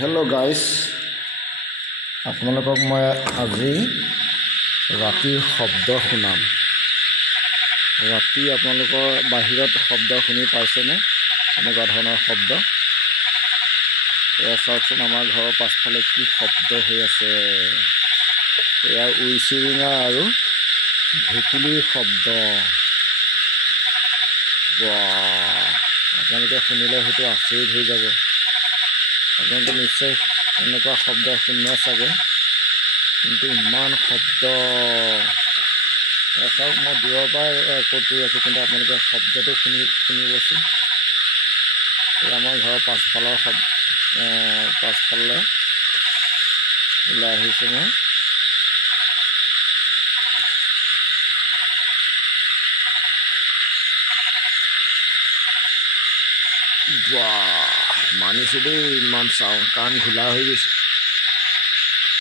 Hello' guys, আপোনালোকক মই আজি ৰাতিৰ শব্দ শুনাম। ৰাতি আপোনালোকৰ বাহিৰত শব্দ শুনি পাইছেনে? এনেকুৱা ধৰণৰ শব্দ। এয়া চাওকচোন, আমাৰ ঘৰৰ পাছফালে কি শব্দ হৈ আছে। এয়া উইচিৰিঙা আৰু ভেকুলীৰ শব্দ। আপোনালোকে শুনিলে হয়তো আচৰিত হৈ যাব। আপোনালোকে নিশ্চয় এনেকুৱা শব্দ শুনে চাগে, কিন্তু ইমান শব্দ। চাওক, মই দূৰৰ পৰা ৰেকৰ্ড কৰি আছোঁ, কিন্তু আপোনালোকে শব্দটো শুনিবচোন। এই আমাৰ ঘৰৰ পাছফালে ওলাই আহিছোঁ মই। মানিছোঁ দেই, ইমান চাওঁ, কাণ ঘোলা হৈ গৈছে।